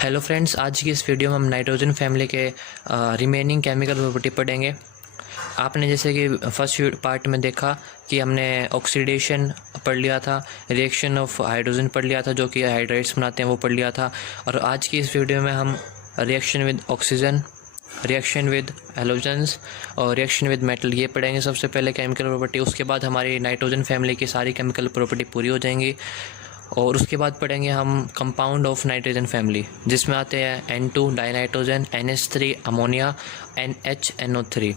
Hello friends, आज की इस वीडियो में हम नाइट्रोजन फैमिली के रिमेनिंग केमिकल प्रॉपर्टी पढ़ेंगे। आपने जैसे कि फर्स्ट पार्ट में देखा कि हमने ऑक्सीडेशन पढ़ लिया था, रिएक्शन ऑफ हाइड्रोजन पढ़ लिया था जो कि हाइड्राइड्स बनाते हैं वो पढ़ लिया था। और आज की इस वीडियो में हम reaction with oxygen, reaction with halogens और रिएक्शन विद मेटल ये पढ़ेंगे। सबसे पहले केमिकल प्रॉपर्टी, उसके बाद हमारी नाइट्रोजन फैमिली की सारी केमिकल प्रॉपर्टी पूरी हो जाएंगी। और उसके बाद पढ़ेंगे हम कंपाउंड ऑफ नाइट्रोजन फैमिली, जिसमें आते हैं N2 dinitrogen, NH3 ammonia, NHNO3।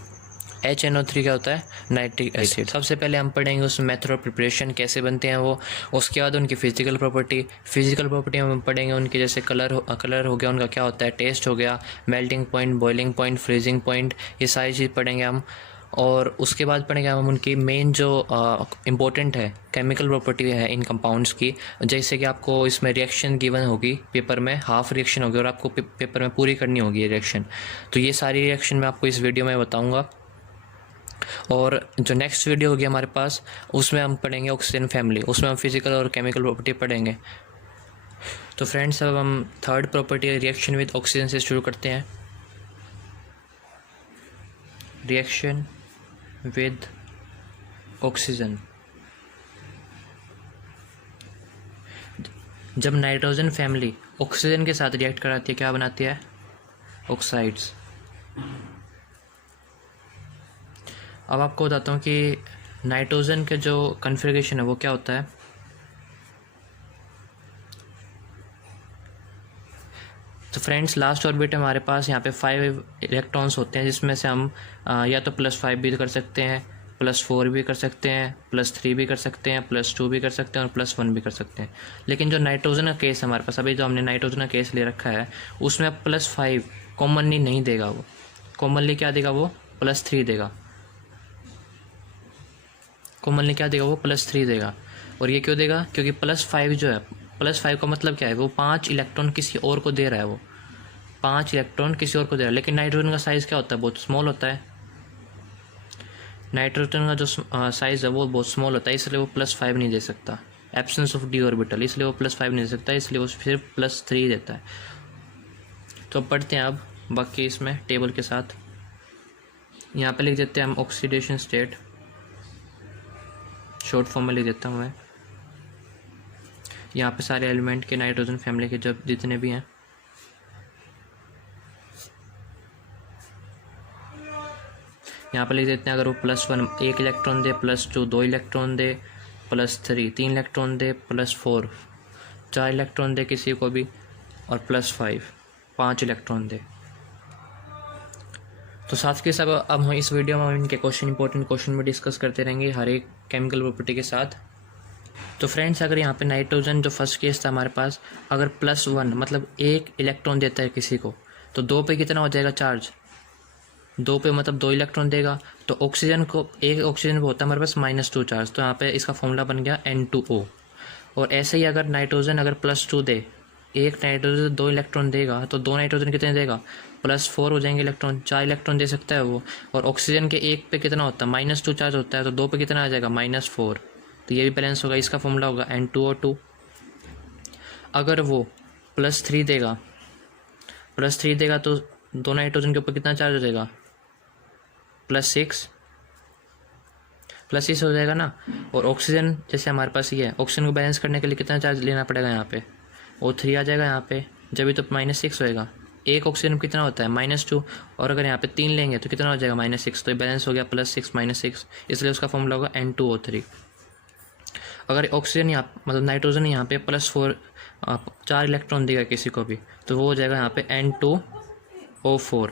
HNO3 क्या होता है? Nitric acid. सबसे पहले हम पढ़ेंगे उसमें मेथड ऑफ प्रिपरेशन कैसे बनते हैं वो। उसके बाद उनकी फिजिकल प्रॉपर्टी हम पढ़ेंगे उनके, जैसे कलर हो गया उनका, क्या होता है, टेस्ट हो गया, melting point, boiling point, freezing point, ये सारी चीज़ पढ़ेंगे हम। और उसके बाद पढ़ेंगे हम उनकी मेन जो इम्पोर्टेंट है केमिकल प्रॉपर्टी है इन कंपाउंड्स की। जैसे कि आपको इसमें रिएक्शन गिवन होगी पेपर में, हाफ रिएक्शन होगी और आपको पेपर में पूरी करनी होगी ये रिएक्शन। तो ये सारी रिएक्शन मैं आपको इस वीडियो में बताऊंगा। और जो नेक्स्ट वीडियो होगी हमारे पास, उसमें हम पढ़ेंगे ऑक्सीजन फैमिली, उसमें हम फिजिकल और केमिकल प्रॉपर्टी पढ़ेंगे। तो फ्रेंड्स, अब हम third property reaction with oxygen से शुरू करते हैं। Reaction with oxygen. जब नाइट्रोजन फैमिली ऑक्सीजन के साथ रिएक्ट कराती है, क्या बनाती है? ऑक्साइड्स। अब आपको बताता हूँ कि नाइट्रोजन के जो कन्फिगरेशन है वो क्या होता है। तो फ्रेंड्स, लास्ट ऑर्बिट हमारे पास यहाँ पे 5 इलेक्ट्रॉन्स होते हैं, जिसमें से हम या तो +5 भी कर सकते हैं, +4 भी कर सकते हैं, +3 भी कर सकते हैं, +2 भी कर सकते हैं और +1 भी कर सकते हैं। लेकिन जो नाइट्रोजन का केस हमारे पास, अभी जो हमने नाइट्रोजन का केस ले रखा है, उसमें +5 कॉमनली नहीं देगा। वो कॉमनली क्या देगा? वो +3 देगा। कॉमनली क्या देगा? वो +3 देगा। और ये क्यों देगा? क्योंकि +5 जो है, +5 का मतलब क्या है? वो 5 इलेक्ट्रॉन किसी और को दे रहा है। वो 5 इलेक्ट्रॉन किसी और को दे रहा है। लेकिन नाइट्रोजन का साइज़ क्या होता है? बहुत स्मॉल होता है। नाइट्रोजन का जो साइज़ है वो बहुत स्मॉल होता है, इसलिए वो +5 नहीं दे सकता। एब्सेंस ऑफ डी ऑर्बिटल, इसलिए वो +5 नहीं दे सकता, इसलिए वो सिर्फ +3 देता है। तो अब पढ़ते हैं अब बाकी इसमें टेबल के साथ। यहाँ पे लिख देते हैं हम ऑक्सीडेशन स्टेट, शॉर्ट फॉर्म में लिख देता हूँ मैं। यहाँ पे सारे एलिमेंट के नाइट्रोजन फैमिली के जब जितने भी हैं, यहाँ पे लिख देते हैं अगर वो +1 1 इलेक्ट्रॉन दे, +2 2 इलेक्ट्रॉन दे, +3 3 इलेक्ट्रॉन दे, +4 4 इलेक्ट्रॉन दे किसी को भी, और +5 5 इलेक्ट्रॉन दे। तो साथ के साथ अब हम इस वीडियो में इनके क्वेश्चन, इंपॉर्टेंट क्वेश्चन में डिस्कस करते रहेंगे हर एक केमिकल प्रॉपर्टी के साथ। तो फ्रेंड्स, अगर यहाँ पे नाइट्रोजन जो फर्स्ट केस था हमारे पास, अगर +1 मतलब 1 इलेक्ट्रॉन देता है किसी को, तो 2 पे कितना हो जाएगा चार्ज? 2 पे मतलब 2 इलेक्ट्रॉन देगा। तो ऑक्सीजन को, एक ऑक्सीजन पे होता है हमारे पास -2 चार्ज, तो यहाँ पे इसका फॉर्मूला बन गया N2O। और ऐसे ही अगर नाइट्रोजन अगर +2 दे, एक नाइट्रोजन 2 इलेक्ट्रॉन देगा, तो 2 नाइट्रोजन कितने देगा? +4 हो जाएंगे इलेक्ट्रॉन, 4 इलेक्ट्रॉन दे सकता है वो। और ऑक्सीजन के 1 पे कितना होता है? -2 चार्ज होता है, तो 2 पे कितना आ जाएगा? -4। तो ये भी बैलेंस होगा, इसका फॉर्मूला होगा N2O2। अगर वो +3 देगा, तो 2 नाइट्रोजन के ऊपर कितना चार्ज हो जाएगा? +6 हो जाएगा ना। और ऑक्सीजन जैसे हमारे पास ये है, ऑक्सीजन को बैलेंस करने के लिए कितना चार्ज लेना पड़ेगा? यहाँ पे O3 आ जाएगा यहाँ पे, जब भी तो -6 होएगा। एक ऑक्सीजन कितना होता है? -2, और अगर यहाँ पे 3 लेंगे तो कितना हो जाएगा? -6। तो ये बैलेंस हो गया +6 -6, इसलिए उसका फॉर्मूला होगा N2O3। अगर ऑक्सीजन यहाँ मतलब नाइट्रोजन यहाँ पे +4 4 इलेक्ट्रॉन देगा किसी को भी, तो वो हो जाएगा यहाँ पे N2O4।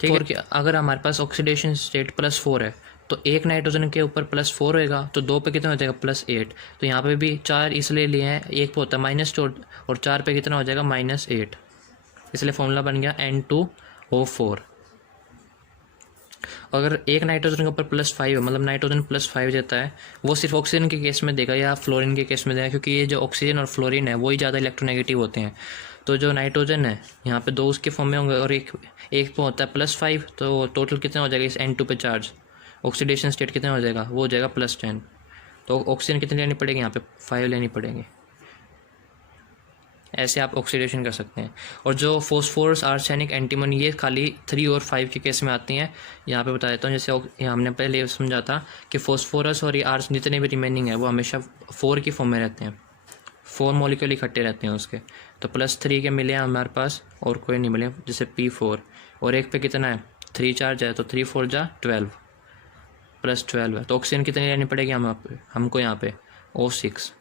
ठीक है। अगर हमारे पास ऑक्सीडेशन स्टेट +4 है, तो एक नाइट्रोजन के ऊपर +4 होएगा, तो 2 पे कितना हो जाएगा? +8। तो यहाँ पे भी 4 इसलिए लिए हैं, एक पे होता है -2 और 4 पे कितना हो जाएगा? -8, इसलिए फॉर्मूला बन गया N2O4। अगर एक नाइट्रोजन के ऊपर +5 है, मतलब नाइट्रोजन +5 देता है, वो सिर्फ ऑक्सीजन के केस में देगा या फ्लोरीन के केस में देगा, क्योंकि ये जो ऑक्सीजन और फ्लोरीन है वही ज़्यादा इलेक्ट्रोनेगेटिव होते हैं। तो जो नाइट्रोजन है यहाँ पे 2 उसके फॉर्म में होंगे और एक पे होता है +5, तो टोटल कितना हो जाएगा इस N2 पे चार्ज? ऑक्सीडेशन स्टेट कितना हो जाएगा? वो हो जाएगा +10। तो ऑक्सीजन कितनी लेनी पड़ेगी? यहाँ पे 5 लेनी पड़ेगी। ऐसे आप ऑक्सीडेशन कर सकते हैं। और जो फॉस्फोरस, आर्सेनिक, एंटीमनी, ये खाली 3 और 5 के केस में आती हैं। यहाँ पे बता देता हूँ, जैसे हमने पहले ये समझा था कि फॉस्फोरस और ये आर्स जितने भी रिमेनिंग है वो हमेशा 4 की फॉर्म में रहते हैं, 4 मॉलिक्यूल इकट्ठे रहते हैं उसके। तो +3 के मिले हैं हमारे पास और कोई नहीं मिले, जैसे P4, और एक पे कितना है 3 चार्ज है, तो 3 4 जा 12 +12 है। तो ऑक्सीजन कितनी लेनी पड़ेगी हमको यहाँ पे O6,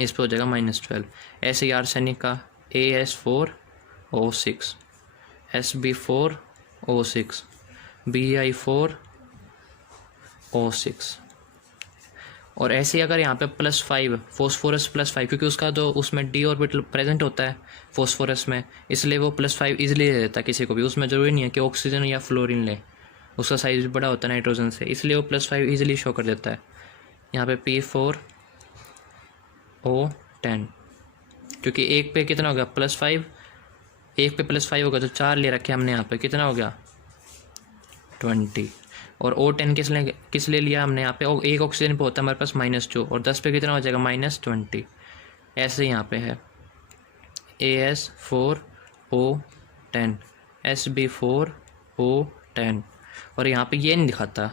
इस पे हो जाएगा -12। ऐसे ही आर्सेनिक का AS4O6, SB4O6, Bi4O6। और ऐसे ही अगर यहाँ पे +5 फॉस्फोरस +5, क्योंकि उसका जो उसमें d ऑर्बिटल प्रेजेंट होता है फॉस्फोरस में, इसलिए वो +5 इजीली ले लेता है किसी को भी। उसमें ज़रूरी नहीं है कि ऑक्सीजन या फ्लोरीन ले, उसका साइज भी बड़ा होता है नाइट्रोजन से, इसलिए वो +5 इजीली शो कर देता है। यहाँ पे P4O10, क्योंकि एक पे कितना हो गया +5, एक पे +5 होगा तो 4 ले रखे हमने, यहाँ पे कितना हो गया 20। और O10 किस लिए लिया हमने यहाँ पे, एक ऑक्सीजन पे होता है हमारे पास -2, और 10 पे कितना हो जाएगा -20। ऐसे यहाँ पे है AS4O10, SB4O10, और यहाँ पे ये नहीं दिखाता,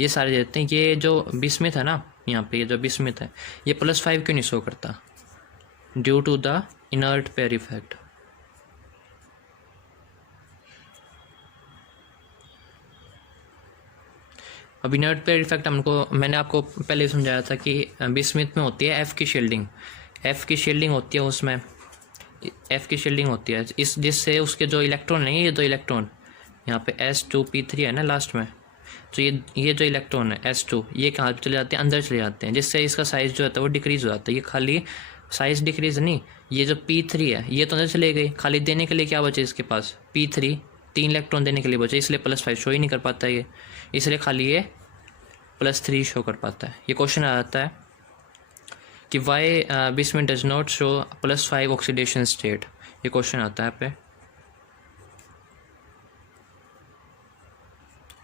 ये सारे देते हैं। ये जो बिस्मिथ है ना, यहाँ पे ये जो बिस्मिथ है, ये +5 क्यों नहीं शो करता, due to the inert pair effect. अब इनर्ट पेयर इफेक्ट मैंने आपको पहले समझाया था कि बिस्मिथ में होती है F की शील्डिंग, F की शील्डिंग होती है उसमें, F की शील्डिंग होती है इस, जिससे उसके जो इलेक्ट्रॉन है, ये 2 इलेक्ट्रॉन यहाँ पे S2P3 है ना लास्ट में, तो ये जो इलेक्ट्रॉन है S2, ये कहाँ चले जाते हैं, अंदर चले जाते हैं, जिससे इसका साइज़ जो होता है वो डिक्रीज़ हो जाता है। ये खाली साइज़ डिक्रीज़ नहीं, ये जो P3 है ये तो अंदर चले गई, खाली देने के लिए क्या बचे इसके पास, P3 3 इलेक्ट्रॉन देने के लिए बचे, इसलिए +5 शो ही नहीं कर पाता ये, इसलिए खाली ये +3 शो कर पाता है। ये क्वेश्चन आ जाता है कि why bismuth does not show +5 oxidation state, ये क्वेश्चन आता है पे,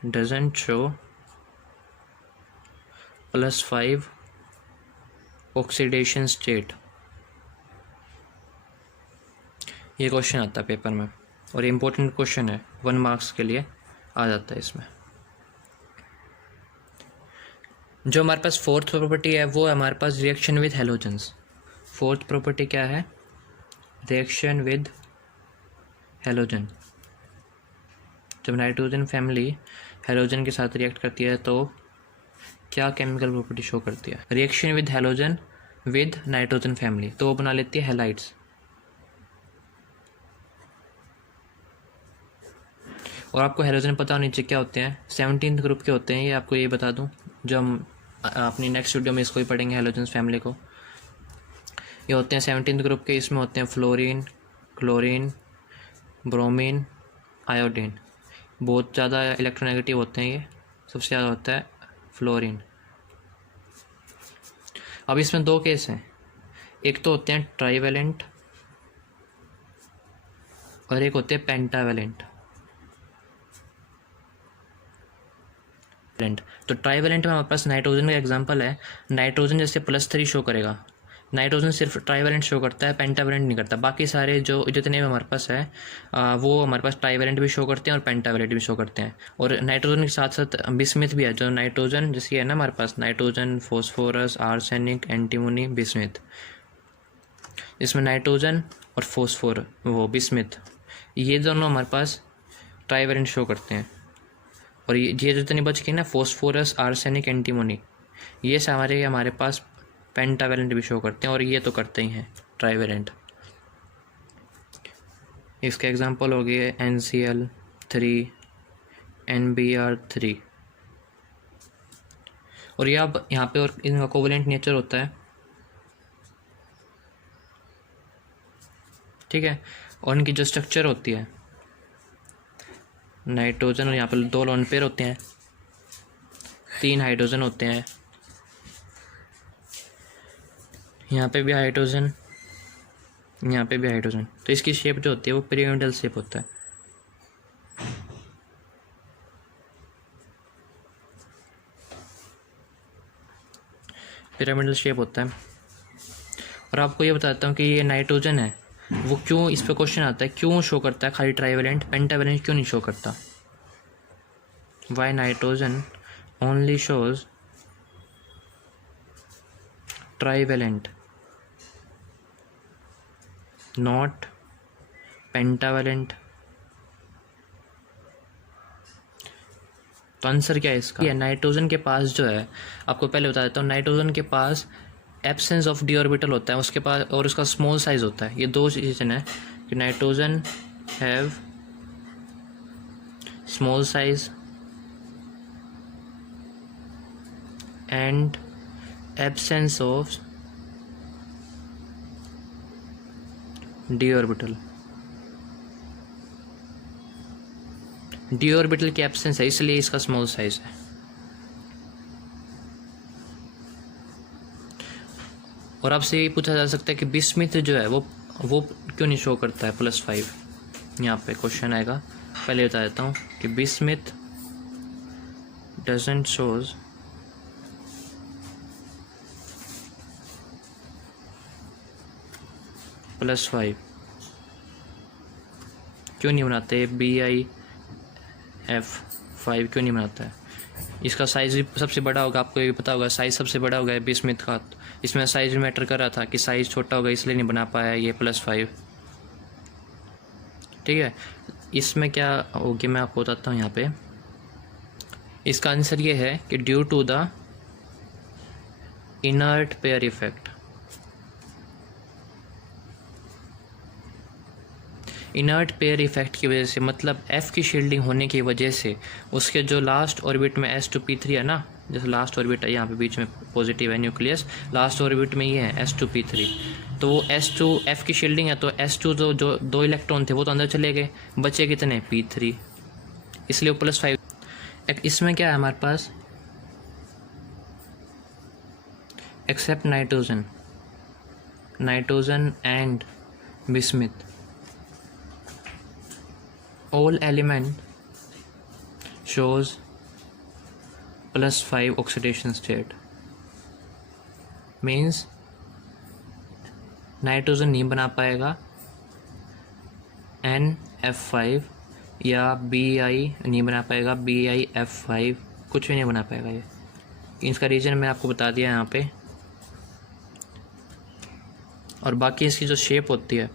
डजंट शो +5 ऑक्सीडेशन स्टेट, ये क्वेश्चन आता है पेपर में, और ये इंपॉर्टेंट क्वेश्चन है, 1 मार्क्स के लिए आ जाता है इसमें। जो हमारे पास 4th प्रॉपर्टी है वो है हमारे पास reaction with halogens. 4th property क्या है, रिएक्शन विद हेलोजन। जब नाइट्रोजन फैमिली हेलोजन के साथ रिएक्ट करती है तो क्या केमिकल प्रॉपर्टी शो करती है, reaction with halogen with nitrogen family, तो वो बना लेती है हेलाइड्स। और आपको हेलोजन पता होनी चाहिए क्या होते हैं, 17th ग्रुप के होते हैं, ये आपको ये बता दूं, जो हम अपनी नेक्स्ट वीडियो में इसको ही पढ़ेंगे हेलोजन फैमिली को। ये होते हैं 17th ग्रुप के, इसमें होते हैं फ्लोरीन, क्लोरीन, ब्रोमीन, आयोडीन। बहुत ज़्यादा इलेक्ट्रोनेगेटिव होते हैं ये, सबसे ज़्यादा होता है फ्लोरीन। अब इसमें 2 केस हैं, एक तो होते हैं ट्राईवेलेंट और एक होते हैं पेंटावेलेंट। तो ट्राईवेलेंट में हमारे पास नाइट्रोजन का एग्जांपल है, नाइट्रोजन जैसे +3 शो करेगा, नाइट्रोजन सिर्फ ट्राईवेलेंट शो करता है, पेंटावेलेंट नहीं करता। बाकी सारे जो जितने भी हमारे पास है वो हमारे पास ट्राईवेलेंट भी शो करते हैं और पेंटावेलेंट भी शो करते हैं। और नाइट्रोजन के साथ साथ बिस्मिथ भी है, जो नाइट्रोजन जैसे है ना हमारे पास, nitrogen, phosphorus, arsenic, antimony, bismuth, इसमें नाइट्रोजन और फॉस्फोर वो बिस्मिथ, ये दोनों हमारे पास ट्राईवेलेंट शो करते हैं। और ये जितनी बच गई ना फॉस्फोरस, आर्सेनिक, एंटीमोनी, ये सारे हमारे पास पेंटावेलेंट भी शो करते हैं, और ये तो करते ही हैं ट्राईवेलेंट। इसके एग्जांपल हो गए NCl3, NBr3। और ये अब यहाँ पे और इनका कोवेलेंट नेचर होता है, ठीक है। और इनकी जो स्ट्रक्चर होती है, नाइट्रोजन और यहाँ पर 2 लोन पेयर होते हैं, 3 हाइड्रोजन होते हैं, यहाँ पे भी हाइड्रोजन, यहाँ पे भी हाइड्रोजन। तो इसकी शेप जो होती है वो पिरामिडल शेप होता है। पिरामिडल शेप होता है। और आपको ये बताता हूँ कि ये नाइट्रोजन है, वो क्यों, इस पर क्वेश्चन आता है क्यों शो करता है खाली ट्राईवेलेंट, पेंटावेलेंट क्यों नहीं शो करता। Why nitrogen only shows trivalent not pentavalent. तो आंसर क्या है इसका, ये नाइट्रोजन के पास जो है, आपको पहले बता देता हूँ, नाइट्रोजन के पास एब्सेंस ऑफ डी ऑर्बिटल होता है उसके पास, और उसका स्मॉल साइज होता है। ये दो चीज़ें हैं कि nitrogen have small size and absence of D orbital. D orbital की एब्सेंस है इसलिए इसका स्मॉल साइज है। और आपसे ये पूछा जा सकता है कि बिस्मिथ जो है वो क्यों नहीं शो करता है +5। यहाँ पे क्वेश्चन आएगा, पहले बता देता हूँ कि बिस्मिथ डजंट शोज +5। क्यों नहीं बनाते, BIF5 क्यों नहीं बनाता है। इसका साइज़ भी सबसे बड़ा होगा, आपको ये पता होगा साइज़ सबसे बड़ा होगा बिस्मिथ का। इसमें साइज़ भी मैटर कर रहा था कि साइज़ छोटा होगा इसलिए नहीं बना पाया ये +5। ठीक है, इसमें क्या होगी मैं आपको बताता हूँ। यहाँ पे इसका आंसर ये है कि due to the inert pair effect. Inert pair effect की वजह से, मतलब F की शील्डिंग होने की वजह से उसके जो लास्ट ऑर्बिट में S2P3 है ना, जैसे लास्ट ऑर्बिट है यहाँ पे बीच में पॉजिटिव है न्यूक्लियस, लास्ट ऑर्बिट में ये है S2P3, तो वो S2 F की शील्डिंग है तो S2 जो 2 इलेक्ट्रॉन थे वो तो अंदर चले गए, बचे कितने P3, इसलिए वो +5। इसमें क्या है हमारे पास, except nitrogen and bismuth all element shows +5 oxidation state, means nitrogen नहीं बना पाएगा NF5 या BI नहीं बना पाएगा BIF5, कुछ भी नहीं बना पाएगा ये। इसका रीज़न मैं आपको बता दिया यहाँ पे। और बाकी इसकी जो शेप होती है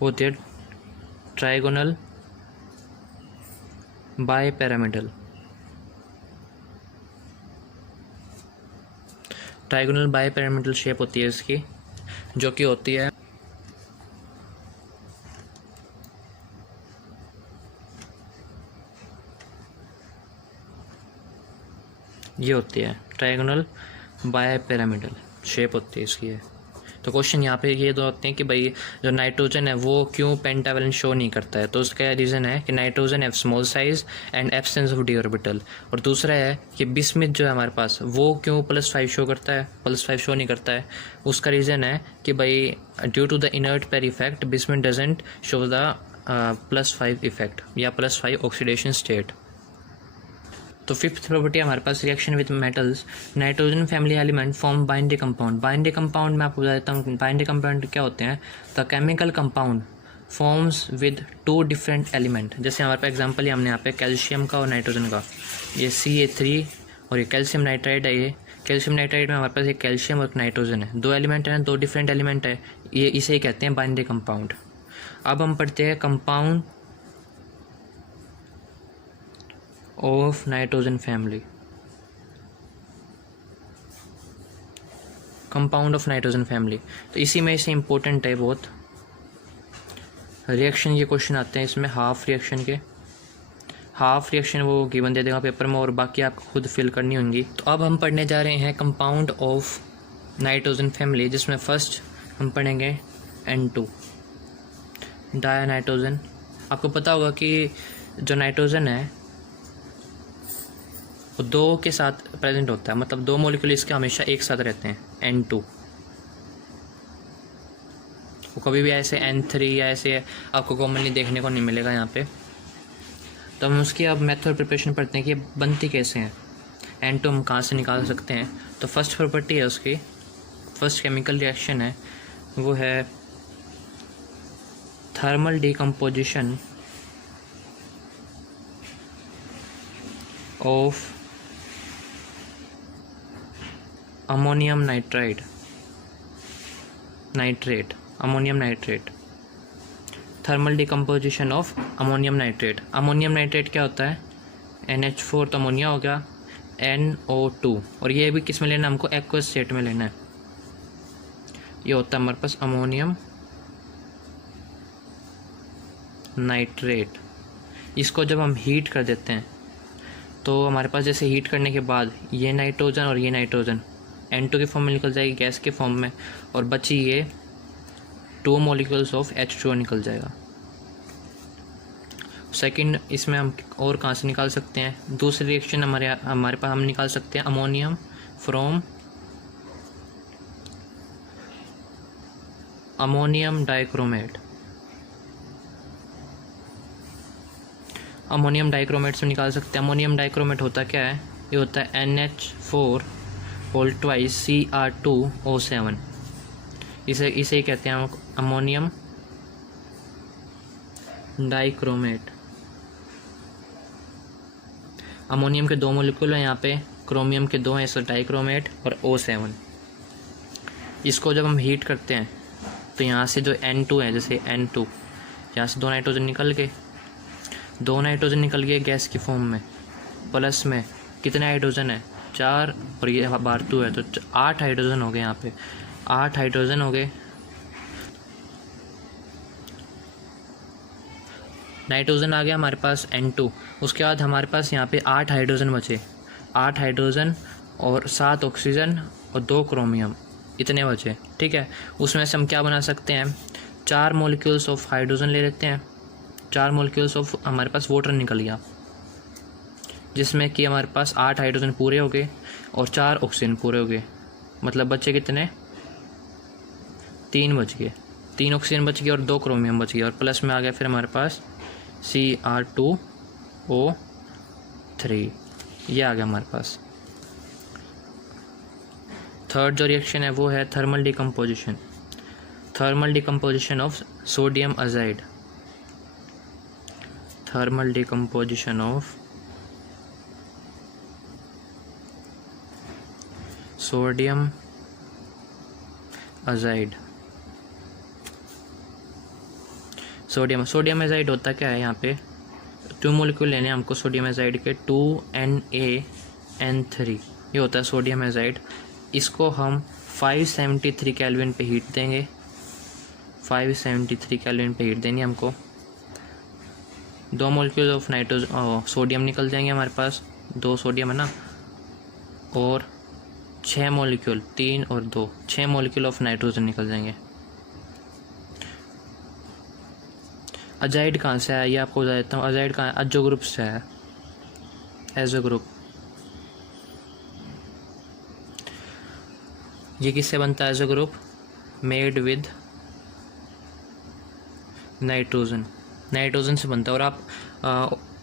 होती है trigonal bipyramidal. Trigonal bipyramidal shape होती है इसकी, जो कि होती है ये होती है ट्राइगोनल बाइपिरामिडल शेप होती है इसकी है। तो क्वेश्चन यहाँ पे ये दो होते हैं कि भाई जो नाइट्रोजन है वो क्यों पेंटावेलेंट शो नहीं करता है, तो उसका रीज़न है कि nitrogen have small size and absence of D orbital. और दूसरा है कि बिस्मिथ जो है हमारे पास वो क्यों +5 शो करता है, +5 शो नहीं करता है, उसका रीज़न है कि भाई due to the inert pair effect bismuth doesn't show the +5 effect या +5 ऑक्सीडेशन स्टेट। तो फिफ्थ प्रॉपर्टी हमारे पास reaction with metals, nitrogen family element form binary compound. Binary compound मैं आपको बता देता हूँ बाइनरी कंपाउंड क्या होते हैं। The chemical compound forms with 2 different element. जैसे हमारे पास एग्जांपल है हमने यहाँ पे कैल्शियम का और नाइट्रोजन का, ये CA3 और ये कैल्शियम नाइट्राइड है। ये कैल्शियम नाइट्राइड में हमारे पास एक कैल्शियम और एक नाइट्रोजन है, 2 एलिमेंट है ना, 2 डिफरेंट एलिमेंट है, ये इसे ही कहते हैं बाइनरी कंपाउंड। अब हम पढ़ते हैं compound of nitrogen family. Compound of nitrogen family, तो इसी में से इम्पोर्टेंट है बहुत रिएक्शन, ये क्वेश्चन आते हैं इसमें हाफ रिएक्शन के। हाफ रिएक्शन वो गिवन दे देगा पेपर में और बाकी आपको खुद फिल करनी होंगी। तो अब हम पढ़ने जा रहे हैं कंपाउंड ऑफ नाइट्रोजन फैमिली, जिसमें फर्स्ट हम पढ़ेंगे N2 डाया नाइट्रोजन। आपको पता होगा कि जो नाइट्रोजन है वो 2 के साथ प्रेजेंट होता है, मतलब 2 मॉलिक्यूल इसके हमेशा एक साथ रहते हैं N2। वो कभी भी ऐसे N3 या ऐसे आपको कॉमनली देखने को नहीं मिलेगा यहाँ पे। तो हम उसकी अब मेथड प्रिपरेशन पढ़ते हैं कि बनती कैसे हैं। N2 हम कहाँ से निकाल सकते हैं। तो फर्स्ट प्रॉपर्टी है उसकी, फर्स्ट केमिकल रिएक्शन है वो है thermal decomposition of ammonium nitrate, ammonium nitrate, thermal decomposition of ammonium nitrate. Ammonium nitrate क्या होता है? NH4 तो अमोनिया हो गया, NO2, और ये भी किस में लेना है हमको? एक्वस स्टेट में लेना है। ये होता है हमारे पास अमोनियम नाइट्रेट। इसको जब हम हीट कर देते हैं तो हमारे पास जैसे हीट करने के बाद ये नाइट्रोजन और ये नाइट्रोजन N2 के फॉर्म में निकल जाएगी, गैस के फॉर्म में, और बची ये 2 मॉलिक्यूल्स ऑफ H2O निकल जाएगा। सेकंड इसमें हम और कहाँ से निकाल सकते हैं? दूसरी रिएक्शन हमारे पास हम निकाल सकते हैं ammonium from ammonium dichromate. Ammonium dichromate से निकाल सकते हैं। अमोनियम डाइक्रोमेट होता क्या है? ये होता है NH4 होल ट्वाइस Cr2O7। इसे ही कहते हैं हम अमोनियम डाइक्रोमेट। अमोनियम के 2 मॉलिक्यूल हैं यहाँ पे, क्रोमियम के 2 हैं, इसका डाइक्रोमेट और O7। इसको जब हम हीट करते हैं तो यहाँ से जो N2 है, जैसे N2, यहाँ से 2 नाइट्रोजन निकल गए, 2 नाइट्रोजन निकल गए गैस की फॉर्म में, प्लस में कितने हाइड्रोजन है? 4, और ये बार 2 है, तो 8 हाइड्रोजन हो गए। यहाँ पे 8 हाइड्रोजन हो गए। नाइट्रोजन आ गया हमारे पास N2, उसके बाद हमारे पास यहाँ पे 8 हाइड्रोजन बचे, 8 हाइड्रोजन और 7 ऑक्सीजन और 2 क्रोमियम, इतने बचे। ठीक है, उसमें से हम क्या बना सकते हैं? 4 मॉलिक्यूल्स ऑफ हाइड्रोजन ले लेते हैं, 4 मॉलिक्यूल्स ऑफ हमारे पास वाटर निकल गया, जिसमें कि हमारे पास 8 हाइड्रोजन पूरे हो गए और 4 ऑक्सीजन पूरे हो गए। मतलब बचे कितने? 3 बच गए, 3 ऑक्सीजन बच गए और 2 क्रोमियम बच गए, और प्लस में आ गया फिर हमारे पास Cr2O3, ये आ गया हमारे पास। थर्ड जो रिएक्शन है वो है thermal decomposition, thermal decomposition of sodium azide, thermal decomposition of sodium azide. Sodium azide होता क्या है? यहाँ पे 2 मॉलिक्यूल लेने हैं हमको सोडियम एजाइड के, 2NaN3, ये होता है सोडियम एजाइड। इसको हम 573 केल्विन पे हीट देंगे, 573 केल्विन पे हीट देंगे हमको। 2 मॉलिक्यूल ऑफ सोडियम निकल जाएंगे हमारे पास, 2 सोडियम है ना, और 6 मॉलिक्यूल, 3 और 2, 6 मॉलिक्यूल ऑफ नाइट्रोजन निकल जाएंगे। अजाइड कहाँ से है ये आपको बता देता हूँ। अजाइड कहाँ है? अजो ग्रुप से है, एजो ग्रुप। ये किससे बनता है? Azo group made with nitrogen, nitrogen से बनता है। और आप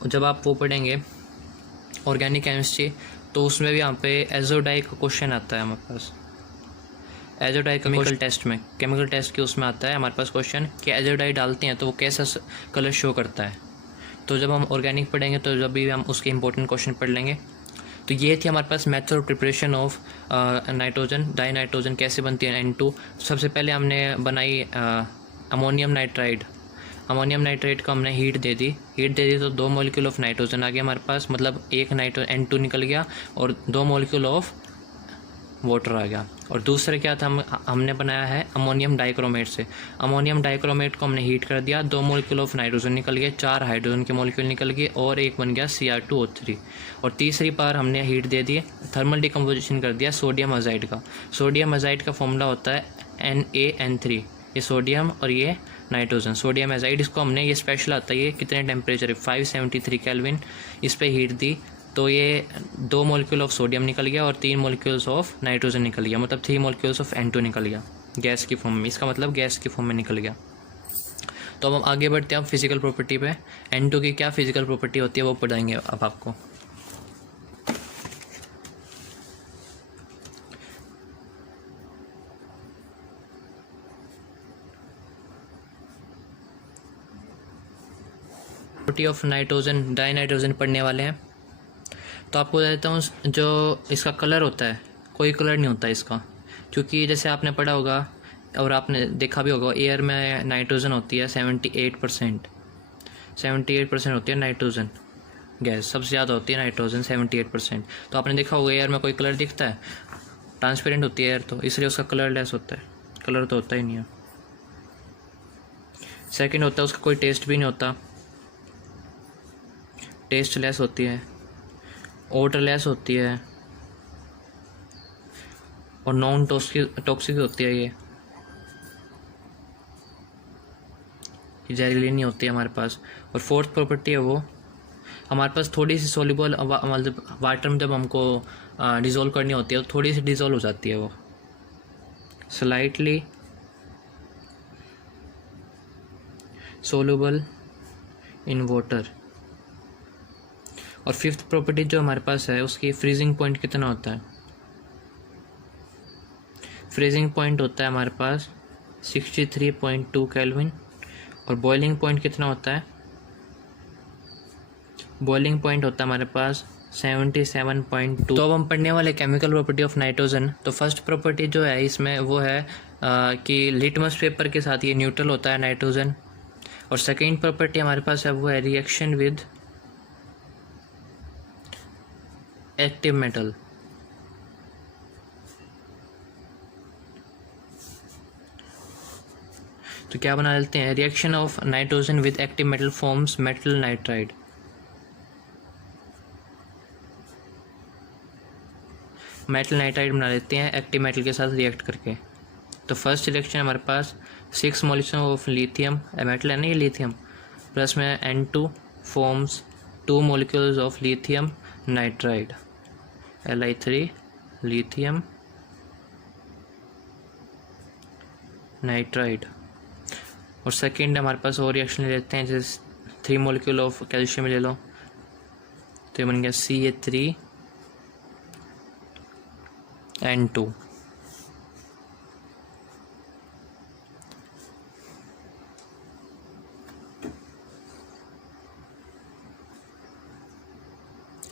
जब आप वो पढ़ेंगे ऑर्गेनिक केमिस्ट्री, तो उसमें भी यहाँ पे एजोडाई का क्वेश्चन आता है हमारे पास। एजोडाई केमिकल टेस्ट में, केमिकल टेस्ट के उसमें आता है हमारे पास क्वेश्चन कि एजोडाई डालते हैं तो वो कैसा कलर शो करता है। तो जब हम ऑर्गेनिक पढ़ेंगे तो जब भी हम उसके इंपॉर्टेंट क्वेश्चन पढ़ लेंगे। तो ये थी हमारे पास method of preparation of nitrogen, dinitrogen कैसे बनती है N2। सबसे पहले हमने बनाई अमोनियम नाइट्राइड। अमोनियम नाइट्रेट को हमने हीट दे दी तो 2 मॉलिक्यूल ऑफ नाइट्रोजन आ गया हमारे पास, मतलब एक N2 निकल गया और 2 मॉलिक्यूल ऑफ वाटर आ गया। और दूसरा क्या था? हमने बनाया है अमोनियम डाइक्रोमेट से। अमोनियम डाइक्रोमेट को हमने हीट कर दिया, 2 मॉलिक्यूल ऑफ नाइट्रोजन निकल गए, 4 हाइड्रोजन के मॉलिक्यूल निकल गए और एक बन गया Cr2O3। और तीसरी बार हमने हीट दे दिए, थर्मल डिकम्पोजिशन कर दिया सोडियम अजाइड का। सोडियम अजाइड का फॉर्मूला होता है NaN3, ये सोडियम और ये नाइट्रोजन, सोडियम एजाइड। इसको हमने, ये स्पेशल आता है, ये कितने टेम्परेचर है 573 केल्विन, इस पर हीट दी तो ये 2 मॉलिक्यूल ऑफ सोडियम निकल गया और 3 मॉलिक्यूल्स ऑफ नाइट्रोजन निकल गया, मतलब 3 मॉलिक्यूल्स ऑफ N2 निकल गया गैस की फॉर्म में। इसका मतलब गैस की फॉर्म में निकल गया। तो अब हम आगे बढ़ते हैं फिजिकल प्रॉपर्टी पे। N2 की क्या फिजिकल प्रॉपर्टी होती है वो पढ़ाएंगे अब आपको। Property of nitrogen die nitrogen पढ़ने वाले हैं। तो आपको बता देता हूँ, जो इसका कलर होता है, कोई कलर नहीं होता इसका, क्योंकि जैसे आपने पढ़ा होगा और आपने देखा भी होगा, एयर में नाइट्रोजन होती है 78% होती है नाइट्रोजन गैस, सबसे ज़्यादा होती है नाइट्रोजन 78%। तो आपने देखा होगा एयर में कोई कलर दिखता है, ट्रांसपेरेंट होती है एयर, तो इसलिए उसका कलरलेस होता है, कलर तो होता ही नहीं है। सेकंड होता है उसका कोई टेस्ट भी नहीं होता, टेस्टलेस होती है, ओडरलेस होती है और नॉन टॉक्सिक होती है। ये जहरीली नहीं होती है हमारे पास। और फोर्थ प्रॉपर्टी है वो हमारे पास थोड़ी सी सोल्यूबल, मतलब वाटर में जब हमको डिज़ोल्व करनी होती है तो थोड़ी सी डिज़ोल्व हो जाती है वो, स्लाइटली सोल्यूबल इन वाटर। और फिफ्थ प्रॉपर्टी जो हमारे पास है उसकी फ्रीजिंग पॉइंट कितना होता है, फ्रीजिंग पॉइंट होता है हमारे पास 63.2 केल्विन। और बॉइलिंग पॉइंट कितना होता है, बॉइलिंग पॉइंट होता है हमारे पास 77.2। तो अब हम पढ़ने वाले केमिकल प्रॉपर्टी ऑफ नाइट्रोजन। तो फर्स्ट प्रॉपर्टी जो है इसमें वो है कि लिटमस पेपर के साथ ये न्यूट्रल होता है नाइट्रोजन। और सेकेंड प्रॉपर्टी हमारे पास है वो है रिएक्शन विद एक्टिव मेटल। तो क्या बना लेते हैं, reaction of nitrogen with active metal forms metal nitride. Metal nitride बना लेते हैं एक्टिव मेटल के साथ रिएक्ट करके। तो फर्स्ट रिएक्शन हमारे पास 6 मॉलिक्यूल ऑफ लिथियम, मेटल है ना ये लिथियम, प्लस में N2 forms 2 molecules of lithium nitride, Li3 lithium nitride. और सेकेंड हमारे पास और रिएक्शन ले लेते हैं, जैसे 3 मॉलिक्यूल ऑफ कैल्शियम ले लो, तो ये बन गया Ca3N2।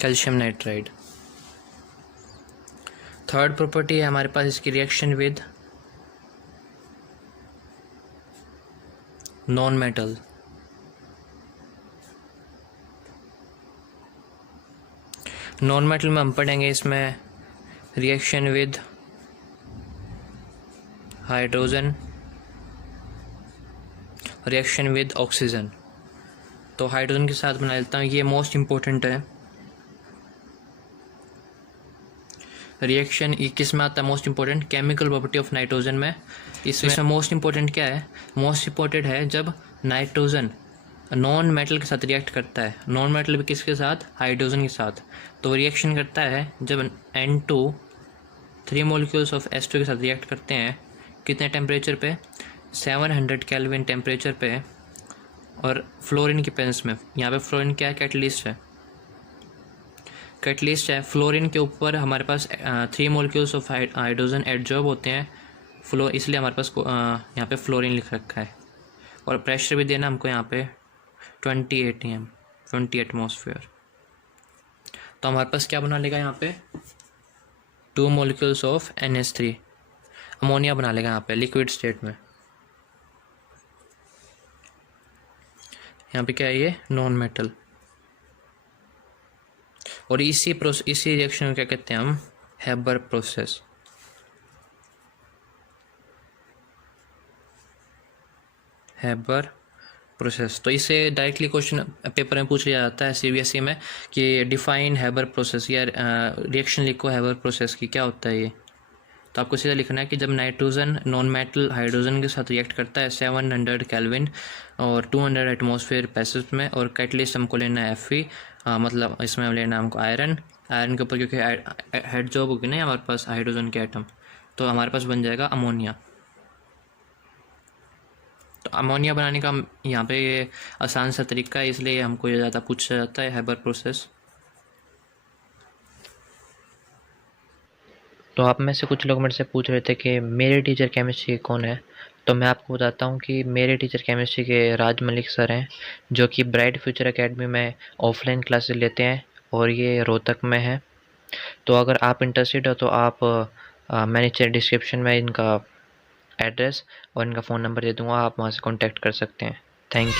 Calcium nitride. Third property है हमारे पास इसकी reaction with non metal. Non metal में हम पढ़ेंगे इसमें reaction with hydrogen, reaction with oxygen. तो हाइड्रोजन के साथ बना लेता हूँ, ये मोस्ट इम्पोर्टेंट है। रिएक्शन किस में आता है most important, chemical property of nitrogen में। इसमें मोस्ट इम्पोर्टेंट क्या है, मोस्ट इम्पोर्टेंट है जब नाइट्रोजन नॉन मेटल के साथ रिएक्ट करता है। नॉन मेटल भी किसके साथ, हाइड्रोजन के साथ। तो रिएक्शन करता है जब N2 3 मॉलिक्यूल्स ऑफ H2 के साथ रिएक्ट करते हैं, कितने टेम्परेचर पे, 700 केल्विन टेम्परेचर पे। और फ्लोरीन की प्रेजेंस में, यहाँ पे फ्लोरीन क्या है, कैटलिस्ट है, कैटलिस्ट है। फ्लोरीन के ऊपर हमारे पास 3 मॉलिक्यूल्स ऑफ हाइड्रोजन एडजॉर्ब होते हैं फ्लो, इसलिए हमारे पास यहाँ पे फ्लोरीन लिख रखा है। और प्रेशर भी देना हमको यहाँ पे 20 atm 20 एटमॉस्फेयर। तो हमारे पास क्या बना लेगा यहाँ पे, 2 मॉलिक्यूल्स ऑफ NH3 अमोनिया बना लेगा यहाँ पे लिक्विड स्टेट में। यहाँ पे क्या है, ये नॉन मेटल। और इसी रिएक्शन में क्या कहते हैं हम, हैबर प्रोसेस। Haber process. तो इसे डायरेक्टली क्वेश्चन पेपर में पूछ लिया जाता है CBSE में कि डिफाइन हैबर प्रोसेस, या रिएक्शन लिखो हैबर प्रोसेस की, क्या होता है ये। तो आपको सीधा लिखना है कि जब नाइट्रोजन नॉन मेटल हाइड्रोजन के साथ रिएक्ट करता है 700 केल्विन और 200 एटमॉस्फेयर पैसेज में, और कैटलिस्ट हमको लेना है Fe, मतलब इसमें लेना है हमको आयरन के ऊपर, क्योंकि हेड जॉब होगी ना हमारे पास हाइड्रोजन के एटम, तो हमारे पास बन जाएगा अमोनिया। तो अमोनिया बनाने का यहाँ पे ये आसान सा तरीका है, इसलिए हमको ये ज़्यादा पूछा जाता है हैबर प्रोसेस। तो आप में से कुछ लोग मेरे से पूछ रहे थे कि मेरे टीचर केमिस्ट्री कौन है। तो मैं आपको बताता हूँ कि मेरे टीचर केमिस्ट्री के राज मलिक सर हैं, जो कि ब्राइट फ्यूचर एकेडमी में ऑफलाइन क्लासेस लेते हैं और ये रोहतक में है। तो अगर आप इंटरेस्टेड हो तो आप मैं नीचे डिस्क्रिप्शन में इनका एड्रेस और इनका फ़ोन नंबर दे दूँगा, आप वहाँ से कॉन्टैक्ट कर सकते हैं। Thank you.